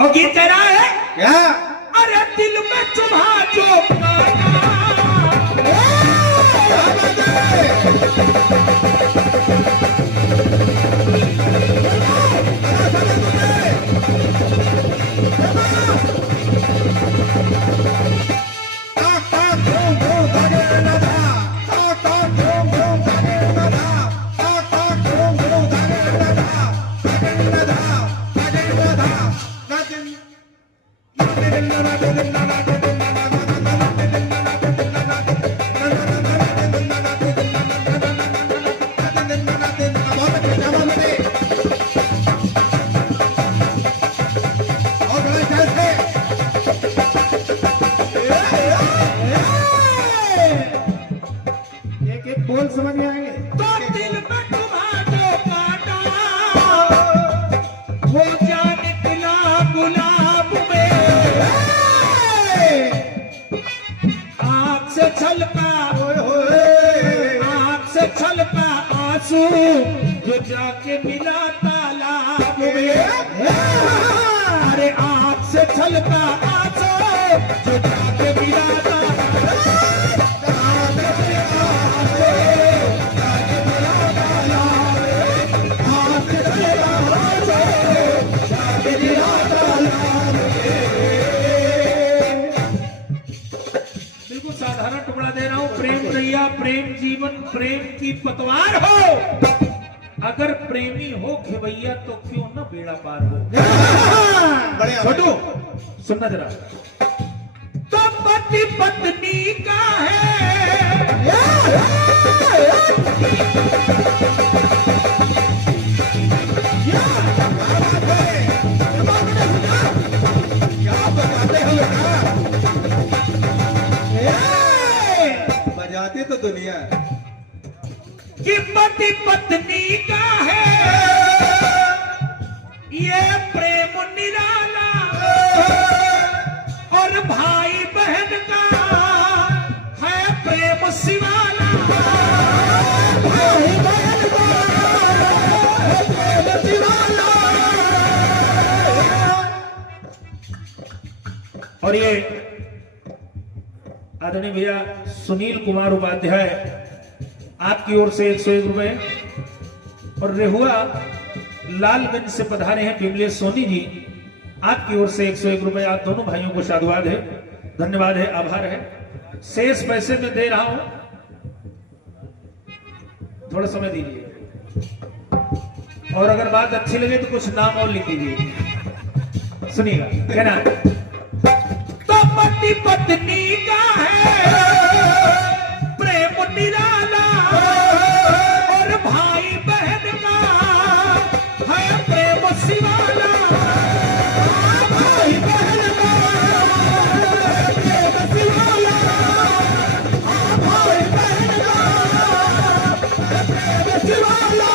और गीत कह रहा है क्या? अरे दिल में चुभा जो काटा। क्या बात है? बोल समझ में आएंगे तो दिल में चुभा जो काटा वो जा निकला गुलाब में। आँख से छलका आँख से छलका आंसू जो जाके मिला तालाब में। अरे आँख से छलका आंसू जो जाके मिला प्रेम जीवन प्रेम की पतवार हो। अगर प्रेमी हो खेवैया तो क्यों न बेड़ा पार हो। छोटू सुनना जरा। तो पति पत्नी का है बजाते तो दुनिया कि पति पत्नी का है ये प्रेम निराला और भाई बहन का है प्रेम शिवाला। भाई बहन का है प्रेम शिवाला। और ये आदरणीय भैया सुनील कुमार उपाध्याय आपकी ओर से 101 रुपए और रेहुआ लालगंज से पधारे हैं विमलेश सोनी जी आपकी ओर से 101 रुपए। आप दोनों भाइयों को साधुवाद है, धन्यवाद है, आभार है। शेष पैसे में दे रहा हूं, थोड़ा समय दीजिए और अगर बात अच्छी लगे तो कुछ नाम और लिख दीजिए। सुनिएगा कहना तो पति पत्नी का है प्रेम निराला और भाई बहन का है प्रेम शिवाला। भाई बहन का प्रेम शिवाला। भाई बहन का प्रेम शिवाला।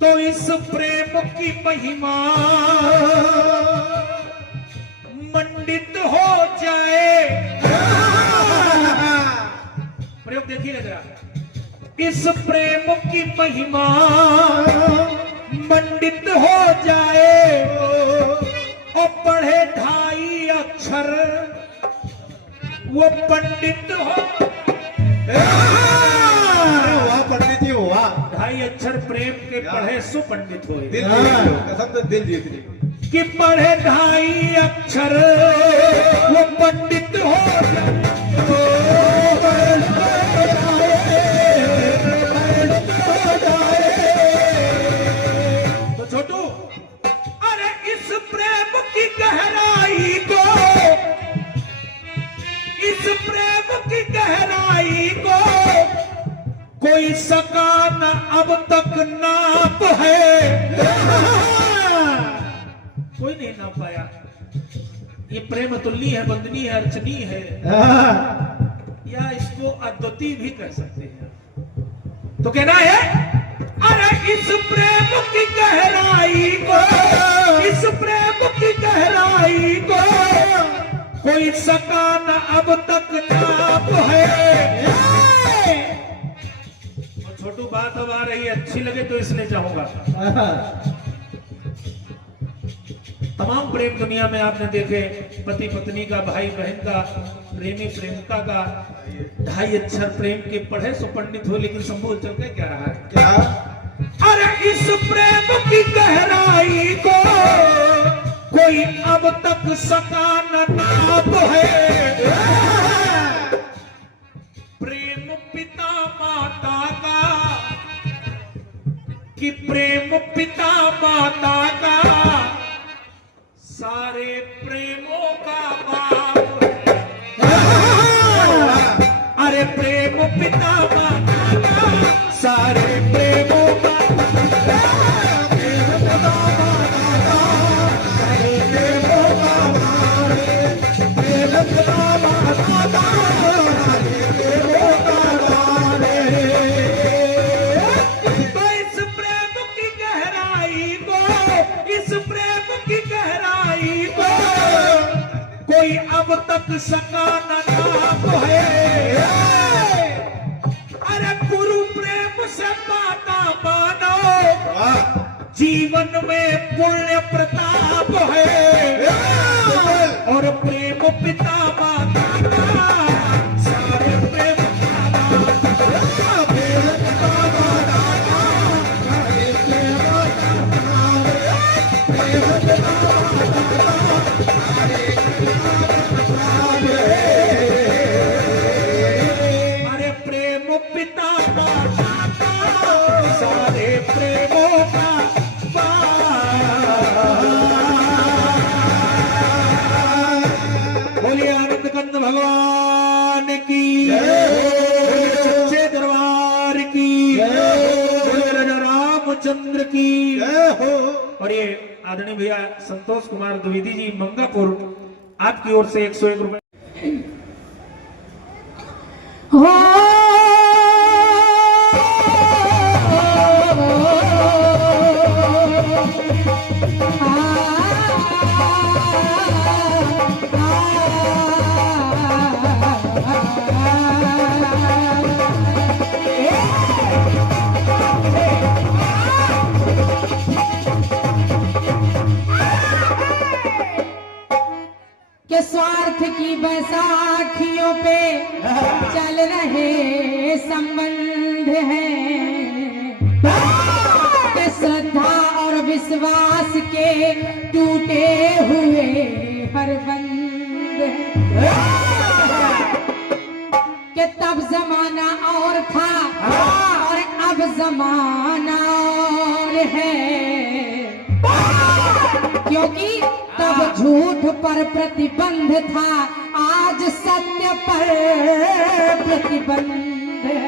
तो इस प्रेम की महिमा मंडित हो जाए। प्रयोग देखिएगा जरा। इस प्रेम की महिमा मंडित हो जाए और पढ़े 2.5 अक्षर वो पंडित हो। पंडित जी हुआ 2.5 अक्षर प्रेम के पढ़े सुपंडित हो। कसम से दिल जीत ली कि पढ़े 2.5 अक्षर वो पंडित हो। तो छोटू अरे इस प्रेम की गहराई को, इस प्रेम की गहराई को कोई सका न अब तक नाप है। कोई नहीं नाप पाया। ये प्रेम तुल्ली है, बंदनी है, अर्चनी है या इसको अद्वितीय भी कह सकते हैं। तो कहना है अरे इस प्रेम की गहराई को, इस प्रेम की गहराई को कोई सका न अब तक नाप है। और छोटू बात अब आ रही है, अच्छी लगे तो इसलिए चाहूंगा। तमाम प्रेम दुनिया में आपने देखे, पति पत्नी का, भाई बहन का, प्रेमी प्रेमिका का, ढाई अक्षर प्रेम के पढ़े सो पंडित हो, लेकिन संभोग चल के क्या रहा है? क्या? अरे इस प्रेम की गहराई को कोई अब तक सका न नाप है। प्रेम पिता माता का, कि प्रेम पिता माता का, सारे प्रेमों का बाप है। अरे प्रेम पिता माता का, सारे प्रेमों का कोई अब तक सका न नाप है। अरे गुरु प्रेम से माता मानो, जीवन में पुण्य प्रताप है। और प्रेम पिता माता का, सारे प्रेम भगवान की, सच्चे दरबार की, राजा रामचंद्र की। और ये आदरणीय भैया संतोष कुमार द्विवेदी जी मंगापुर, आपकी ओर से 101 रुपए। के स्वार्थ की बैसाखियों पे चल रहे संबंध हैं, के श्रद्धा और विश्वास के टूटे हुए हर बंध हैं। के तब जमाना और था और अब जमाना और है, क्योंकि तब झूठ पर प्रतिबंध था, आज सत्य पर प्रतिबंध है।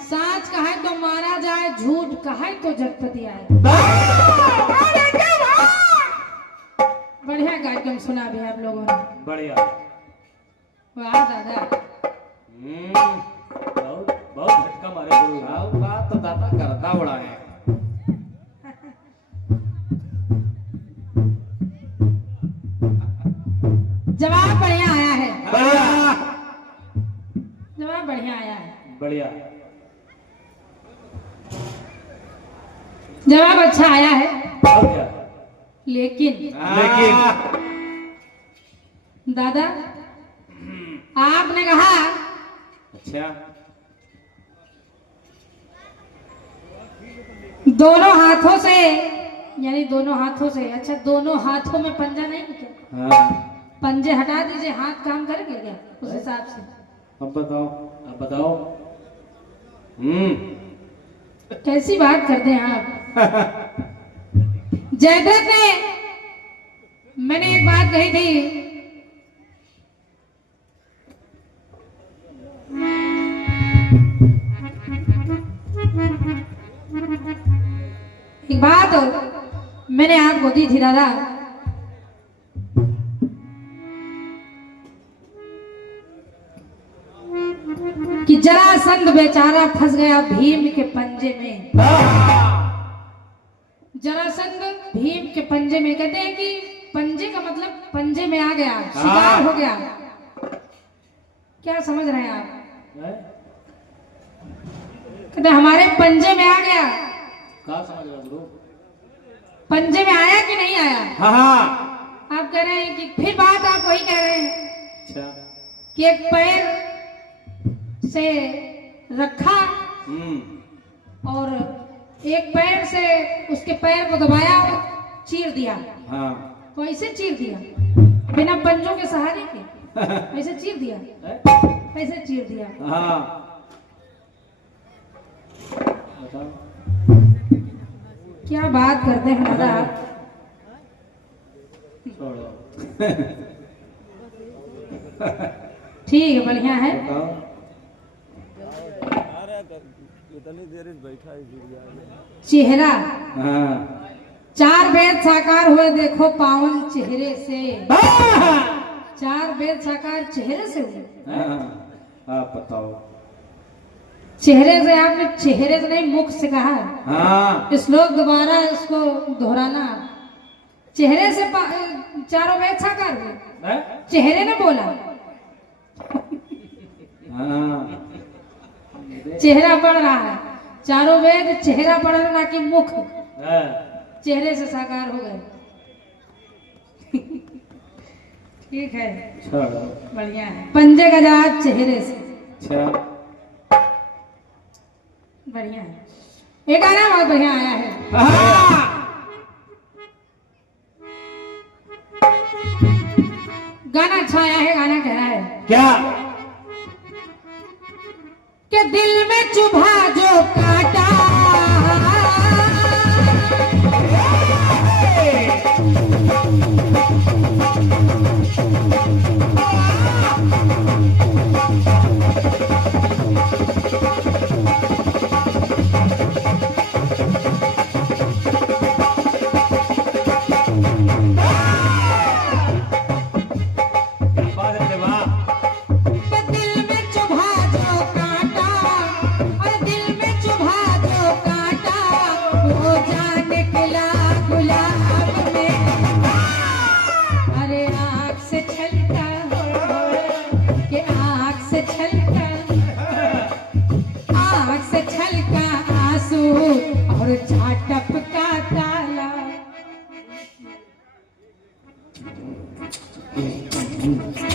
साच कहे तो मारा जाए, झूठ कहे तो जगपति आए। बढ़िया कार्यक्रम सुना भी आप लोगों ने। बढ़िया, वाह दादा, बहुत झटका मारे गुरु। बात तो दादा करता बड़ा है। जवाब बढ़िया आया है। बढ़िया, जवाब बढ़िया आया है। बढ़िया, जवाब अच्छा आया है। और क्या? लेकिन दादा आपने कहा, अच्छा, दोनों हाथों से, यानी दोनों हाथों से, अच्छा दोनों हाथों में पंजा नहीं है क्या? हाँ। पंजे हटा दीजिए, हाथ काम करेंगे क्या उस हिसाब से? अब बताओ, अब बताओ। कैसी बात करते हैं आप? जयद्रथ ने, मैंने एक बात कही थी, एक बात मैंने आपको दी थी दादा, कि जरासंध बेचारा फंस गया भीम के पंजे में। जरासंध भीम के पंजे में, कहते हैं कि पंजे का मतलब पंजे में आ गया, शिकार हो गया। क्या समझ रहे हैं आप? कहते हमारे पंजे में आ गया। कहा समझ रहा गुरु? पंजे में आया कि नहीं आया? हाँ हाँ। आप कह रहे हैं कि फिर बात आप वही कह रहे हैं अच्छा कि एक पैर से रखा और एक पैर से उसके पैर को दबाया और चीर दिया। हाँ। तो ऐसे चीर दिया बिना पंजों के सहारे के, ऐसे चीर दिया, ऐसे चीर दिया। हाँ। क्या बात करते हैं दादा। ठीक है, बढ़िया है। चेहरा चार वेद साकार हुए देखो पावन चेहरे से। चार वेद साकार चेहरे से हुए। आप बताओ। चेहरे से आपने चेहरे से नहीं मुख से कहा। हाँ। श्लोक दोबारा इसको दोहराना। चेहरे से चारों वेद साकार हुए, चेहरे ने बोला। हाँ। चेहरा बढ़ रहा है, चारों वेद चेहरा बढ़ रहा ना कि मुख। चेहरे से साकार हो गए। ठीक है, बढ़िया है। पंजे का जवाब चेहरे से। बढ़िया है। एक गाना बहुत बढ़िया आया है। गाना अच्छा आया है। गाना कह रहा है क्या? कि दिल में चुभा जो काटा,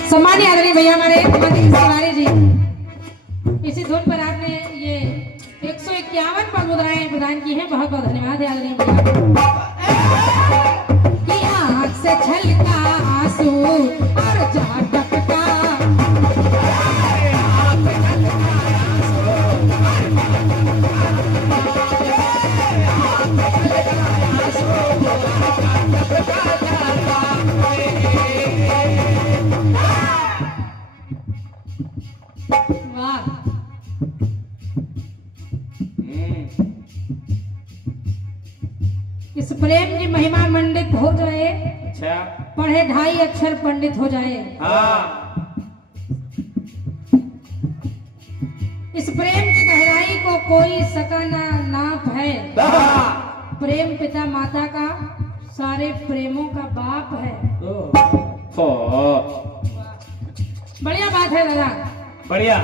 सम्मानित आदरणीय भैया हमारे तिवारी जी, इसी धुन पर आपने ये 151 पद मुद्राएं प्रदान की हैं। बहुत बहुत धन्यवाद है आदरणीय भैया। कि आँख से छलका आंसू और जा टपका, इस प्रेम की महिमा मंडित हो जाए। अच्छा। पढ़े 2.5 अक्षर पंडित हो जाए। हाँ। इस प्रेम की गहराई को कोई सका ना नाप है। प्रेम पिता माता का, सारे प्रेमों का बाप है। बढ़िया बात है दादा, बढ़िया।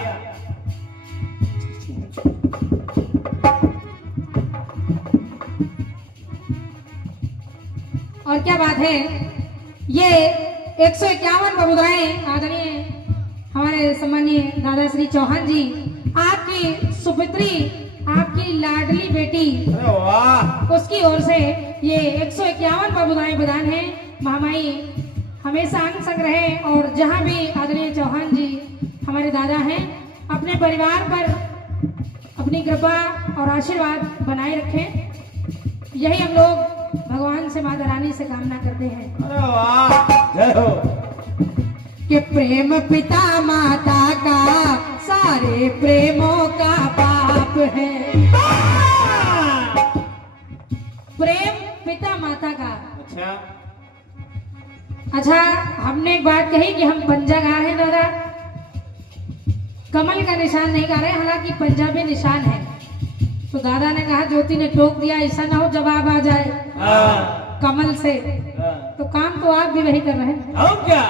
और क्या बात है। ये 151 मुद्राएं आदरणीय हमारे सम्मानीय दादा श्री चौहान जी, आपकी सुपुत्री, आपकी लाडली बेटी, वाह, उसकी ओर से ये 151 मुद्राएं प्रदान है। महामाई हमेशा अंग संग रहे और जहाँ भी आदरणीय चौहान जी हमारे दादा हैं, अपने परिवार पर अपनी कृपा और आशीर्वाद बनाए रखें। यही हम लोग भगवान से, माता रानी से कामना करते हैं। अरे वाह, जय हो। कि प्रेम पिता माता का, सारे प्रेमों का बाप है। प्रेम पिता माता का। अच्छा, हमने एक बात कही कि हम पंजा गा रहे हैं दादा, कमल का निशान नहीं गा रहे, हालांकि पंजाबी निशान है। तो दादा ने कहा, ज्योति ने टोक दिया, ऐसा ना हो जवाब आ जाए कमल से। तो काम तो आप भी वही कर रहे हैं। और क्या?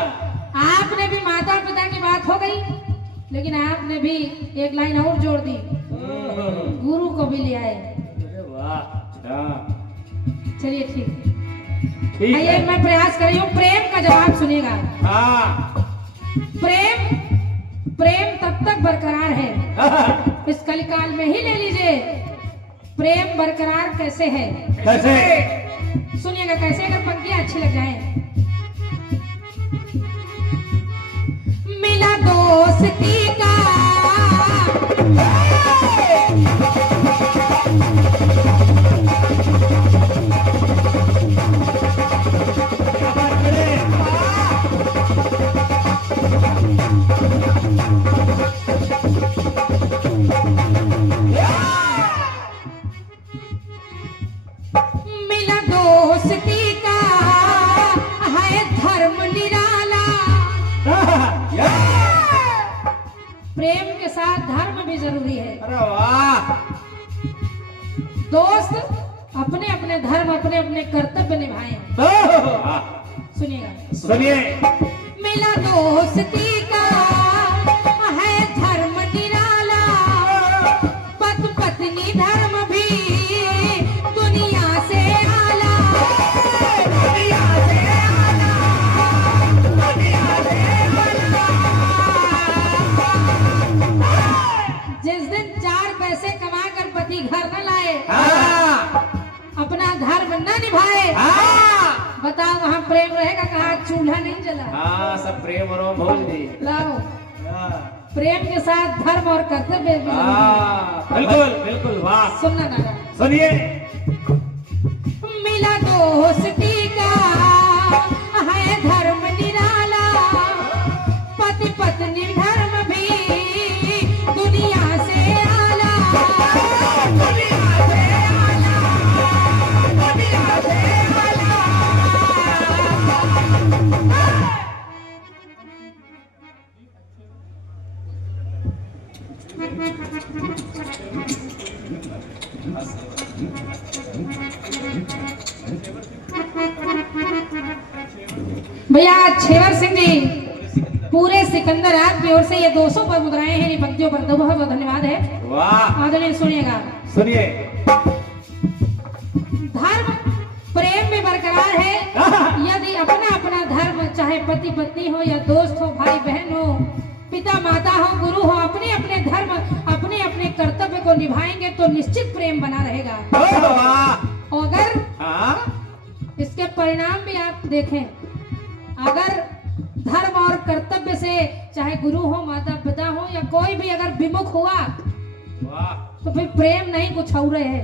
आपने भी माता पिता की बात हो गई, लेकिन आपने भी एक लाइन और जोड़ दी गुरु को भी ले आए। अरे वाह। चलिए ठीक, ठीक आइए है। मैं प्रयास कर रही हूँ, प्रेम का जवाब सुनेगा। हाँ। प्रेम तब तक बरकरार है, इस कलिकाल में ही ले लीजिए। प्रेम बरकरार कैसे है, कैसे? सुनिएगा कैसे, अगर पंक्तियां अच्छी लग जाए। मिला दोस्ती का मिला दोस्ती का है धर्म निराला। प्रेम के साथ धर्म भी जरूरी है। अरे वाह। दोस्त अपने अपने धर्म, अपने अपने कर्तव्य निभाएं। सुनिएगा, सुनिए। मिला दोस्ती का है धर्म निराला, पति पत्नी धर्म भी दुनिया से आला। दुनिया से आला, दुनिया से आला। जिस दिन 4 पैसे कमा कर पति घर न लाए, अपना धर्म न निभाए, बताओ वहाँ प्रेम रहेगा कहाँ? चूल्हा नहीं जला। हाँ, सब प्रेम और भोज दी। लाओ, प्रेम के साथ धर्म और कर्तव्य भी जरूरी है। बिल्कुल बिल्कुल। वाह। सुनना दादा, सुनिए। मिला दोस्ती का है धर्म निराला, पति पत्नी धर्म भी दुनिया से आला। दुनिया से आला, दुनिया से आला। भैया छेवर सिंह जी, पूरे सिकंदर राज की ओर से ये 200 पर मुद्राएं हैं, इन पंक्तियों पर तो बहुत बहुत धन्यवाद है। वाह। आदरणीय सुनिएगा। सुनिए। धर्म प्रेम में बरकरार है यदि अपना अपना धर्म, चाहे पति पत्नी हो या दोस्त हो, भाई बहन हो, पिता माता हो, गुरु हो, अपने अपने धर्म, अपने अपने कर्तव्य को निभाएंगे तो निश्चित प्रेम बना रहेगा। अगर इसके परिणाम भी आप देखें, अगर धर्म और कर्तव्य से चाहे गुरु हो, माता पिता हो या कोई भी अगर विमुख हुआ, तो फिर प्रेम नहीं, कुछ और है।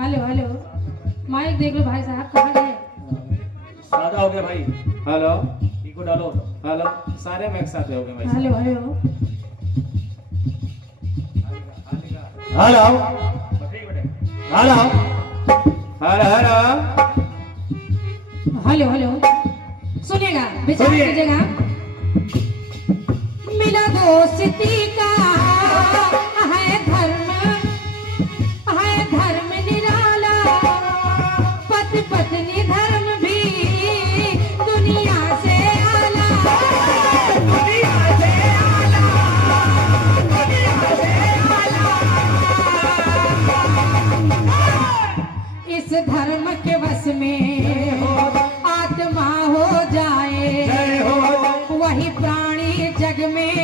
हेलो हेलो, माइक देख लो भाई साहब, कहाँ गए? सादा हो गया भाई। हेलो, इको डालो। हेलो, सारे में एक साथ हो गए भाई। Hello hello hello, hello, hello, hello hello, सुनिएगा, विचार सुनिए। कीजिएगा। मिला दोस्ती का है धर्म निराला, पति पत्नी धर्म भी दुनिया से आला। दुनिया से आला, दुनिया से आला। इस धर्म के वश में हो आत्मा हो जाए, वही प्राणी जग में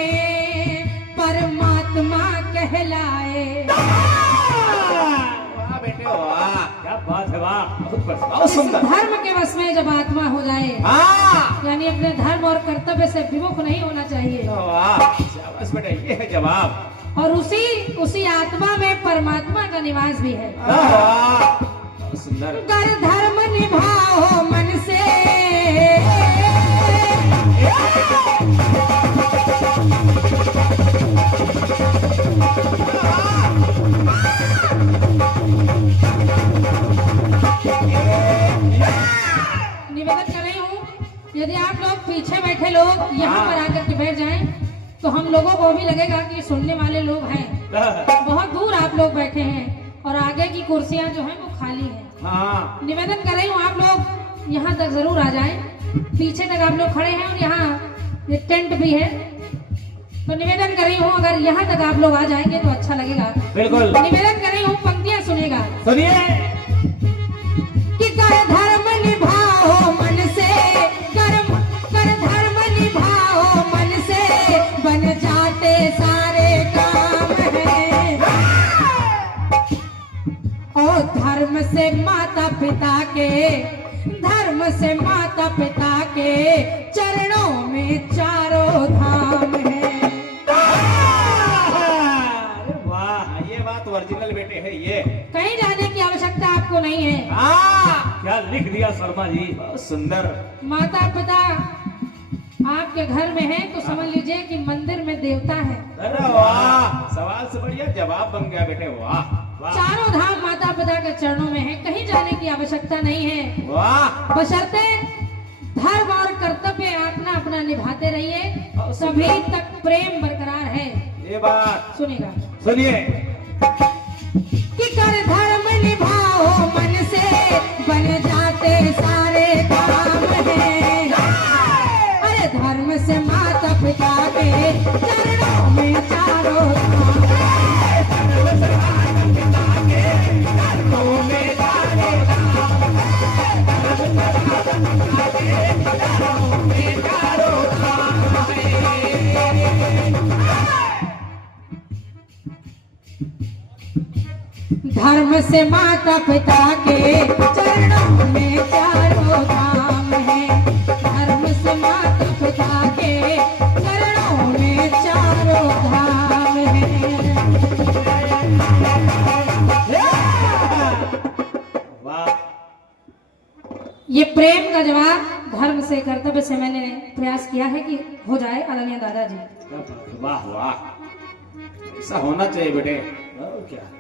परमात्मा कहलाए। वाह बेटे वाह, क्या बात है। वाह, बहुत इस सुंदर। धर्म के वश में जब आत्मा हो जाए, यानी अपने धर्म और कर्तव्य से विमुख नहीं होना चाहिए, वाह, शाबाश बेटे, ये है जवाब। और उसी आत्मा में परमात्मा का निवास भी है। वाह, बहुत सुंदर। कर धर्म निभाओ मन से, निवेदन कर रही हूँ, यदि आप लोग पीछे बैठे लोग यहाँ पर आकर के बैठ जाएं, तो हम लोगों को भी लगेगा कि सुनने वाले लोग हैं। बहुत दूर आप लोग बैठे हैं और आगे की कुर्सियां जो हैं वो खाली हैं। निवेदन कर रही हूँ, आप लोग यहाँ तक जरूर आ जाएं, पीछे तक आप लोग खड़े हैं और यहाँ ये टेंट भी है, तो निवेदन कर रही हूँ अगर यहाँ तक आप लोग आ जाएंगे तो अच्छा लगेगा। बिल्कुल निवेदन कर रही हूँ, पंक्तियां सुनेगा। सुनिए। कि कर धर्म निभाओ मन से, कर धर्म निभाओ मन से, बन जाते सारे काम हैं। और धर्म से माता पिता के, धर्म से माता पिता के चरणों में चारों धाम है। अरे वाह, ये बात ओरिजिनल बेटे है ये। कहीं जाने की आवश्यकता आपको नहीं है। क्या लिख दिया शर्मा जी, बहुत सुंदर। माता पिता आपके घर में है तो समझ लीजिए कि मंदिर में देवता है। अरे वाह, सवाल से बढ़िया जवाब बन गया बेटे, वाह वाह। चारों धाम माता पिता के चरणों में है, कहीं जाने की आवश्यकता नहीं है। वाह, बशर्ते धर्म और कर्तव्य अपना अपना निभाते रहिए, सभी तक प्रेम बरकरार है। ये बात सुनेगा। सुनिए। कि कर धर्म निभाओ मन से, बन जाते सारे काम हैं। अरे धर्म से माता पिता के चरणों में चारों धाम धर्म से माता पिता के चरणों में चारों धाम है। धर्म से माता पिता के चरणों में चारों धाम है। वाह, ये प्रेम का जवाब धर्म से कर्तव्य से मैंने प्रयास किया है कि हो जाए आदरणीय दादाजी। वाह वाह, ऐसा होना चाहिए बेटे। और क्या।